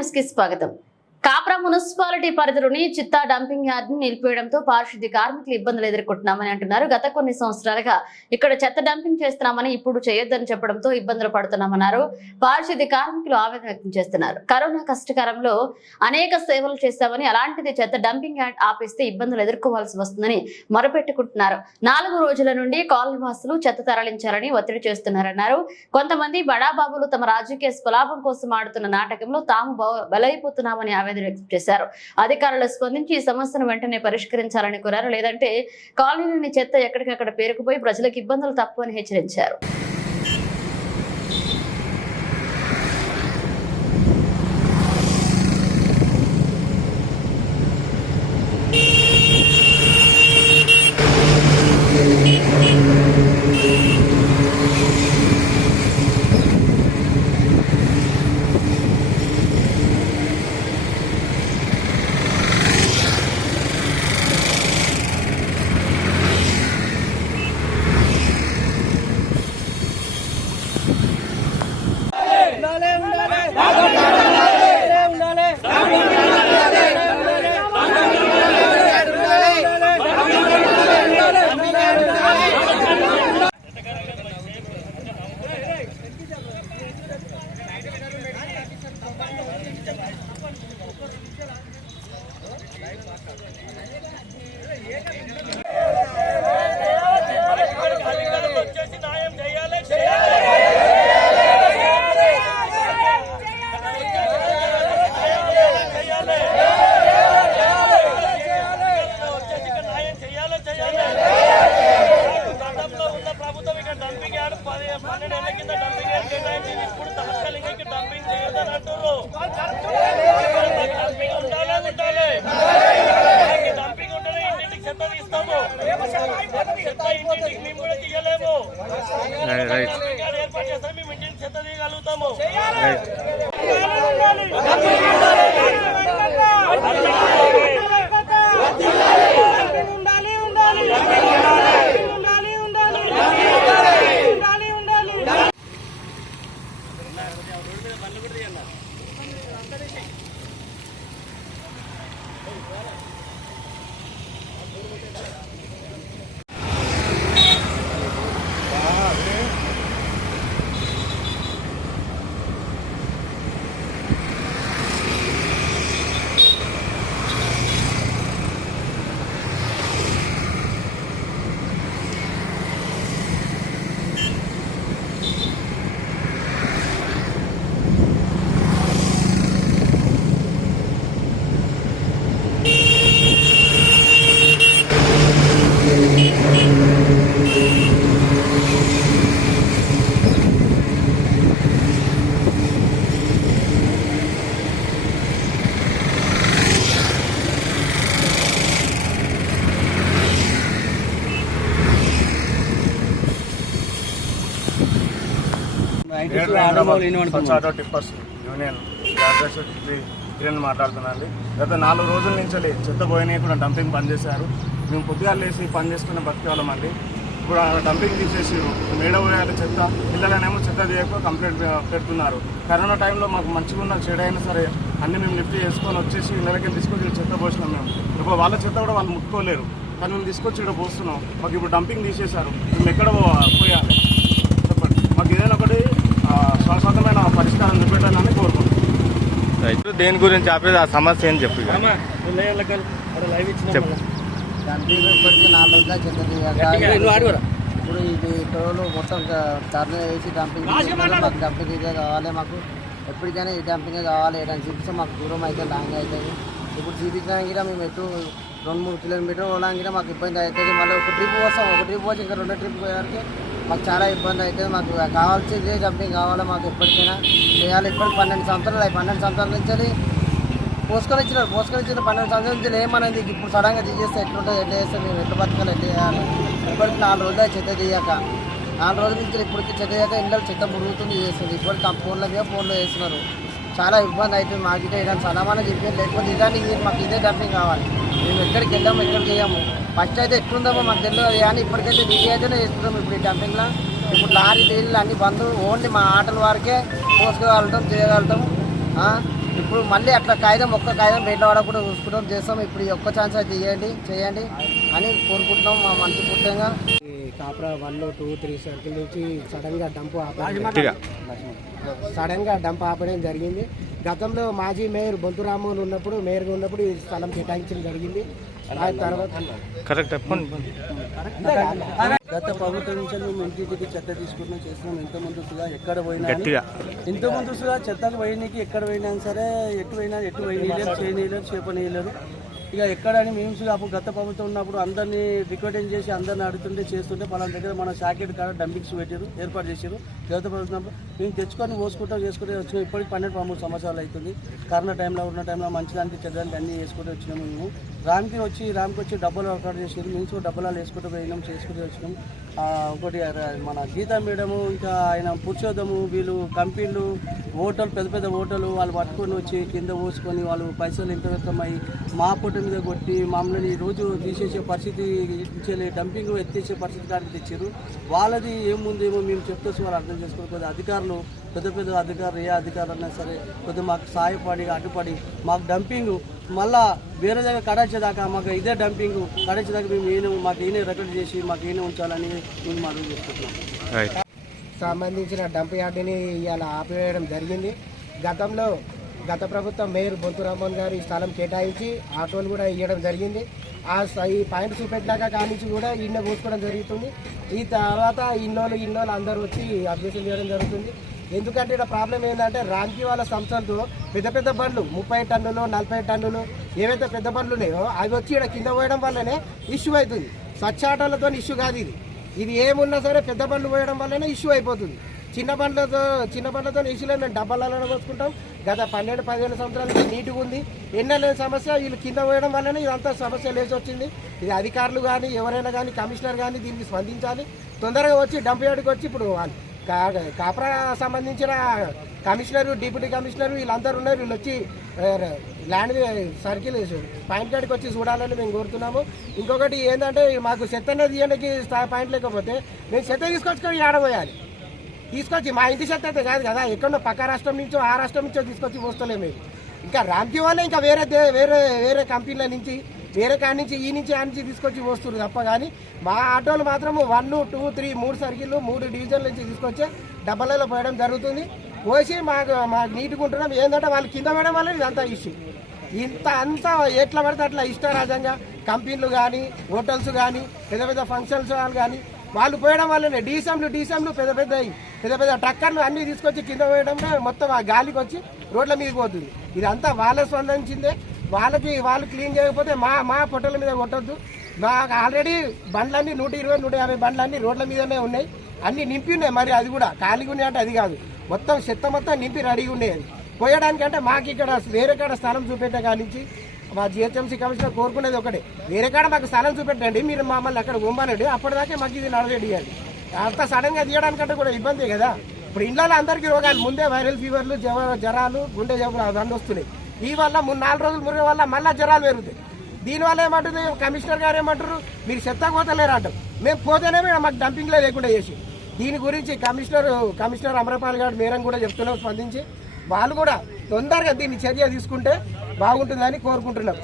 News కి స్వాగతం. Kapra municipality పరిధిలోని చిత్తా డంపింగ్ యార్డ్ ని నిలిపివేయడంతో పారిశుద్ధ్య కార్మికులు ఇబ్బందులు ఎదుర్కొంటున్నామని అంటున్నారు. గత కొన్ని సంవత్సరాలుగా ఇక్కడ చెత్త డంపింగ్ చేస్తున్నామని, ఇప్పుడు చేయొద్దని చెప్పడంతో ఇబ్బందులు పడుతున్నామన్నారు. పారిశుద్ధ్య కార్మికులు ఆవేదన వ్యక్తం చేస్తున్నారు. కరోనా కష్టకాలంలో అనేక సేవలు చేస్తామని, అలాంటిది చెత్త డంపింగ్ యార్డ్ ఆపేస్తే ఇబ్బందులు ఎదుర్కోవాల్సి వస్తుందని మొరపెట్టుకుంటున్నారు. 4 రోజుల నుండి కాలనీ వాసులు చెత్త తరలించాలని ఒత్తిడి చేస్తున్నారన్నారు. కొంతమంది బడాబాబులు తమ రాజకీయ స్వలాభం కోసం ఆడుతున్న నాటకంలో తాము బలైపోతున్నామని ఆవేదన వ్యక్తం చేశారు. అధికారులు స్పందించి ఈ సమస్యను వెంటనే పరిష్కరించాలని కోరారు. లేదంటే కాలనీలోని చెత్త ఎక్కడికక్కడ పేరుకుపోయి ప్రజలకు ఇబ్బందులు తప్పవని హెచ్చరించారు. ఆటో టిప్పర్స్ యూనియన్ కిరణ్ మాట్లాడుతున్నాండి. గత 4 రోజుల నుంచి చెత్త పోయినాయి కూడా డంపింగ్ బంద్ చేశారు. మేము పొద్దుగా లేసి పని చేసుకునే బతికే వాళ్ళమండి. ఇప్పుడు డంపింగ్ తీసేసి మేడ పోయాలి చెత్త, పిల్లలనేమో చెత్త తీయక కంప్లైంట్ పెడుతున్నారు. కరోనా టైంలో మాకు మంచిగా ఉన్న చెడైనా సరే అన్ని మేము లిఫ్ట్ చేసుకొని వచ్చేసి ఇళ్ళకి తీసుకొచ్చి చెత్త పోసినాం. మేము ఇప్పుడు వాళ్ళ చెత్త కూడా వాళ్ళు ముట్టుకోలేరు, కానీ మేము తీసుకొచ్చి ఇక్కడ పోస్తున్నాం. మాకు ఇప్పుడు డంపింగ్ తీసేశారు, మేము ఎక్కడ పోయాలి చెప్పండి. మాకు ఏదైనా ఒకటి శాశ్వతమైన పరిష్కారం చూపెట్టాలని కోరుకుంటున్నాం. దేని గురించి ఆపేది ఆ సమస్య ఏం చెప్పి డంపింగ్ ఇప్పటికీ 4 రోజుల చెత్త తీయాలి. ఇప్పుడు ఇది టోలు మొత్తం టర్న్ వేసి డంపింగ్ మాకు డంపింగ్ ఇదే కావాలి. మాకు ఎప్పటికైనా ఈ డంపింగే కావాలి. ఏదైనా చూపిస్తే మాకు దూరం అయితే లాంగ్ అవుతుంది. ఇప్పుడు చూపించడానికి మేము ఎటు 2-3 కిలోమీటర్లు పోవడానికి మాకు ఇబ్బంది అవుతుంది. మళ్ళీ ఒక ట్రిప్ వస్తాం, ఒక ట్రిప్ వచ్చి ఇంకా 2 ట్రిప్ పోయడానికి మాకు చాలా ఇబ్బంది అవుతుంది. మాకు కావాల్సిందే డంపింగ్ కావాలి. మాకు ఎప్పటికైనా చేయాలి. ఇప్పటికి 12 సంవత్సరాలు 12 సంవత్సరాల నుంచి పోసుకొని ఇచ్చినారు. 12 సంవత్సరాల నుంచి ఏమనేది ఇప్పుడు సడన్గా తీసేస్తే ఎట్లుంటుంది, ఎట్లా చేస్తే మేము ఎట్లా బతకాలి, ఎట్లా చేయాలి. ఇప్పటికి 4 రోజులు చెత్త తీయక 4 రోజుల నుంచి ఇప్పటికి చెత్త తీయక ఇంట్లో చెత్త మురుగుతుంది చేస్తుంది. ఇప్పటికి ఫోన్లో వేస్తున్నారు. చాలా ఇబ్బంది అవుతుంది. మాకు ఇదే ఇలాంటి సలమానం చెప్పారు, లేకపోతే ఇలాంటి మాకు ఇదే డంపింగ్ కావాలి. మేము ఎక్కడికి వెళ్ళాము, ఎక్కడికి చేయము. ఫస్ట్ అయితే ఎట్లుందామో మాకు తెలియదు, కానీ ఇప్పటికైతే నీటి అయితేనే చేస్తున్నాం. ఇప్పుడు ఈ డంపింగ్లో ఇప్పుడు లారీ నీళ్ళు అన్ని బంద్, ఓన్లీ మా ఆటల వారికే పోసుకోగలుగుతాం, చేయగలుగుతాం. ఇప్పుడు మళ్ళీ అట్లా కాగితం ఒక్క కాగితం బయట పడకుండా చూసుకుంటాం చేస్తాం. ఇప్పుడు ఈ ఒక్క ఛాన్స్ అయితే చేయండి అని కోరుకుంటున్నాం మా మనసు పుట్టంగా. ఈ కాప్రా 1, 2, 3 సర్కిల్ నుంచి సడన్గా డంప్ ఆపడం జరిగింది. గతంలో మాజీ మేయర్ బొంతు రామ్మోహన్ ఉన్నప్పుడు మేయర్గా ఉన్నప్పుడు ఈ స్థలం కేటాయించడం జరిగింది. ఆ తర్వాత కరెక్ట్ చెప్పండి. గత ప్రభుత్వం నుంచి మేము ఇంటింటికి చెత్త తీసుకుంటున్నాం చేస్తున్నాం. ఇంతకుముందుగా ఎక్కడ పోయినా ఇంతకుముందుగా చెత్తకు పోయినకి ఎక్కడ పోయినా సరే ఎటు పోయినలేరు చేయలేరు చేపనేయలేరు. ఇక ఎక్కడని మేము అప్పుడు గత ప్రభుత్వం ఉన్నప్పుడు అందరినీ రిక్వెస్ట్ చేసి అందరిని అడుగుతుంటే చేస్తుంటే పలానా దగ్గర మన శాకెట్ కాడ డంపింగ్స్ పెట్టారు, ఏర్పాటు చేశారు. గత ప్రభుత్వం మేము తెచ్చుకొని పోసుకుంటూ చేసుకుంటే వచ్చినాం. ఇప్పటికి 12-13 సంవత్సరాలు అవుతుంది. కరోనా టైంలో ఉన్న టైంలో మంచిదానికి చెడ్డానికి అన్నీ వేసుకుంటూ వచ్చినాము. మేము రామ్కి వచ్చి డబ్బులు వర్కౌట్ చేసారు. మేము డబ్బులు వేసుకుంటూ పోయినాం, చేసుకుంటూ వచ్చినాం. ఒకటి మన గీతా మేడము, ఇంకా ఆయన పురుషోత్తము, వీళ్ళు కంపెనీలు హోటల్ పెద్ద పెద్ద హోటలు వాళ్ళు పట్టుకొని వచ్చి కింద పోసుకొని వాళ్ళు పైసలు ఎంత వ్యక్తమై మా పొట్ట మీద కొట్టి మమ్మల్ని రోజు తీసేసే పరిస్థితి ఇచ్చేది, డంపింగ్ ఎత్తేసే పరిస్థితి కాడికి తెచ్చారు. వాళ్ళది ఏముందేమో మేము చెప్తే వాళ్ళు అర్థం చేసుకోవాలి. కొద్దిగా అధికారులు పెద్ద అధికారులు ఏ అధికారులు అయినా సరే కొద్దిగా మాకు సాయపడి అడ్డుపడి మాకు డంపింగ్ మళ్ళా వేరే దగ్గర కడాచేదాకా మాకు ఇదే డంపింగ్ కడాచేదాకా మేము మాకు ఈయన రికార్డ్ చేసి మాకు ఈయన ఉంచాలని మేము అడుగు చేసుకుంటున్నాం. సంబంధించిన డంప్ యార్డుని ఇవాళ ఆపివేయడం జరిగింది. గత ప్రభుత్వం మేయర్ బొంతు రామ్మోహన్ గారు ఈ స్థలం కేటాయించి ఆటోలు కూడా ఇవ్వడం జరిగింది. ఈ పాయింట్ చూపెట్టినాక కానించి కూడా ఈయన పోసుకోవడం జరుగుతుంది. ఈ తర్వాత ఇన్నోళ్ళు అందరూ వచ్చి అబ్జెక్షన్ చేయడం జరుగుతుంది. ఎందుకంటే ఇక్కడ ప్రాబ్లం ఏంటంటే రామ్కి వాళ్ళ సంస్థలతో పెద్ద బండ్లు 30 టన్నులు 40 టన్నులు ఏవైతే పెద్ద బండ్లు ఉన్నాయో అవి వచ్చి ఇక్కడ కింద పోయడం వల్లనే ఇష్యూ అవుతుంది. స్వచ్ఛ ఆటోలతో ఇష్యూ కాదు ఇది ఏమున్నా సరే పెద్ద బండ్లు పోయడం వల్లనే ఇష్యూ అయిపోతుంది. చిన్న బండ్లతో ఇష్యూలో మేము డబ్బాలలో పోసుకుంటాం. గత 12-15 సంవత్సరాల నుంచి నీట్గా ఉంది. ఎన్నలేని సమస్య వీళ్ళు కింద పోయడం వల్లనే ఇదంతా సమస్య లేచి వచ్చింది. ఇది అధికారులు కానీ ఎవరైనా కానీ కమిషనర్ కానీ దీనికి స్పందించాలి. తొందరగా వచ్చి డంప్ యార్డ్కి వచ్చి ఇప్పుడు కాప్రా సంబంధించిన కమిషనర్, డిప్యూటీ కమిషనర్ వీళ్ళందరూ ఉన్నారు. వీళ్ళు వచ్చి ల్యాండ్ సర్కిల్ పాయింట్ కాడికి వచ్చి చూడాలని మేము కోరుతున్నాము. ఇంకొకటి ఏంటంటే మాకు చెత్త అనేది తీయడానికి పాయింట్ లేకపోతే మేము చెత్త తీసుకొచ్చుకొని ఆడబోయాలి. తీసుకొచ్చి మా ఇంటి చెత్త అయితే కాదు కదా, ఎక్కడో పక్క రాష్ట్రం నుంచో ఆ రాష్ట్రం నుంచో తీసుకొచ్చి పోస్తలేము మేము. ఇంకా రామ్కి వాళ్ళే ఇంకా వేరే కంపెనీల నుంచి వేరే కాడి నుంచి ఈ నుంచి ఆ నుంచి తీసుకొచ్చి పోస్తున్నారు తప్ప కానీ మా ఆటోలు మాత్రము 1, 2, 3 3 సర్కిళ్ళు 3 డివిజన్ల నుంచి తీసుకొచ్చి డబ్బాలలో పోయడం జరుగుతుంది. పోసి మాకు నీట్గా ఉంటున్నాం. ఏంటంటే వాళ్ళు కింద వేయడం వల్ల ఇదంతా ఇష్యూ. అంతా ఎట్లా పడితే అట్లా ఇష్టారాజ్యంగా కంపెనీలు కానీ హోటల్స్ కానీ పెద్ద ఫంక్షన్స్ వాళ్ళు కానీ వాళ్ళు పోయడం వల్లనే డీసెంలు పెద్ద ట్రక్కర్లు అన్నీ తీసుకొచ్చి కింద పోయడం మొత్తం ఆ గాలికి వచ్చి రోడ్ల మీదకి పోతుంది. ఇదంతా వాళ్ళ స్పందించిందే. వాళ్ళు క్లీన్ చేయకపోతే మా పొట్టల మీద కొట్టద్దు. మాకు ఆల్రెడీ బండ్లన్నీ 120-150 బండ్లన్నీ రోడ్ల మీదనే ఉన్నాయి. అన్నీ నింపి ఉన్నాయి. మరి అది కూడా ఖాళీగా ఉన్నాయి అంటే అది కాదు, మొత్తం చెత్త మొత్తం నింపి రెడీగా ఉండేది పోయడానికంటే. మాకు ఇక్కడ వేరే కాడ స్థలం చూపెట్టే కానించి మా జిహెచ్ఎంసీ కమిషనర్ కోరుకునేది ఒకటే, వేరే కాడ మాకు స్థలం చూపెట్టండి, మీరు మమ్మల్ని అక్కడ పంపనండి, అప్పటిదాకే మాకు ఇది నడవేయండి. అంత సడన్గా తీయడానికంటే కూడా ఇబ్బంది కదా. ఇప్పుడు ఇంట్లో అందరికీ రోగాలు ముందే వైరల్ ఫీవర్లు, జ్వరాలు, గుండె జబ్బులు అవన్నీ వస్తున్నాయి. ఈ వల్ల 3-4 రోజులు మురిగే వల్ల మళ్ళీ జ్వరాలు పెరుగుతాయి. దీనివల్ల ఏమంటుంది కమిషనర్ గారు ఏమంటారు, మీరు చెత్త పోతలేరు అంటారు. మేము పోతేనే మాకు డంపింగ్లో లేకుండా చేసి దీని గురించి కమిషనర్ అమరపాల్ గారు మేరం కూడా చెప్తున్నాం స్పందించి వాళ్ళు కూడా తొందరగా దీన్ని చర్య తీసుకుంటే బాగుంటుందని కోరుకుంటున్నాం.